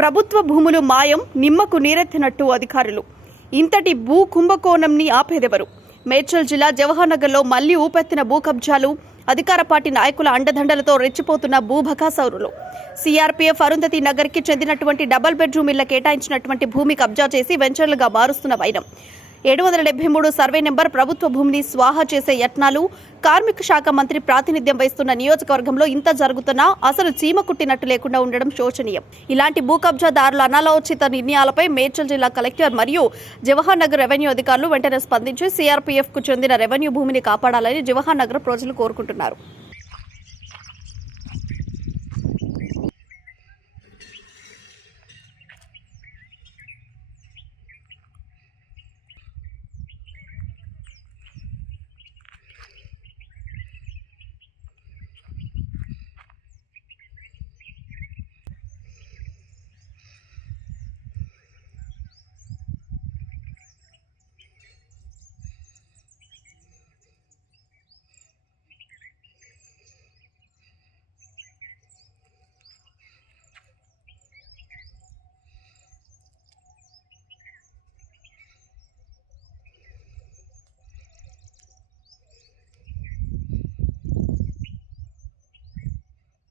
ప్రభుత్వ భూములు మాయం నిమ్మకు నీరెత్తినట్టు అధికారులు. ఇంతటి భూ కుంభకోణంని ఆపేదెవరు? మేడ్చల్ జిల్లా జవహర్నగర్లో మళ్ళీ ఊపెత్తిన భూ కబ్జాలు అధికార పార్టీ నాయకుల అండదండలతో రెచ్చిపోతున్న భూభకాసౌరులు సిఆర్పీఎఫ్ అరుంధతి నగర్కి చెందినటువంటి డబుల్ బెడ్రూమ్ ఇళ్ళ కేటాయించినటువంటి భూమి కబ్జా చేసి వెంచర్లుగా మారుస్తున్న వైనం. ఏడు వందల డెబ్బై మూడు సర్వే నెంబర్ ప్రభుత్వ భూమిని స్వాహా చేసే యత్నాలు కార్మిక శాఖ మంత్రి ప్రాతినిధ్యం వహిస్తున్న నియోజకవర్గంలో ఇంత జరుగుతున్నా అసలు చీమ కుట్టినట్టు లేకుండా ఉండడం శోచనీయం. ఇలాంటి భూ కబ్జాదారుల అనాలోచిత నిర్ణయాలపై మేడ్చల్ జిల్లా కలెక్టర్ మరియు జవహర్ నగర్ రెవెన్యూ అధికారులు వెంటనే స్పందించి సిఆర్పీఎఫ్కు చెందిన రెవెన్యూ భూమిని కాపాడాలని జవహర్ నగర్ ప్రజలు కోరుకుంటున్నారు.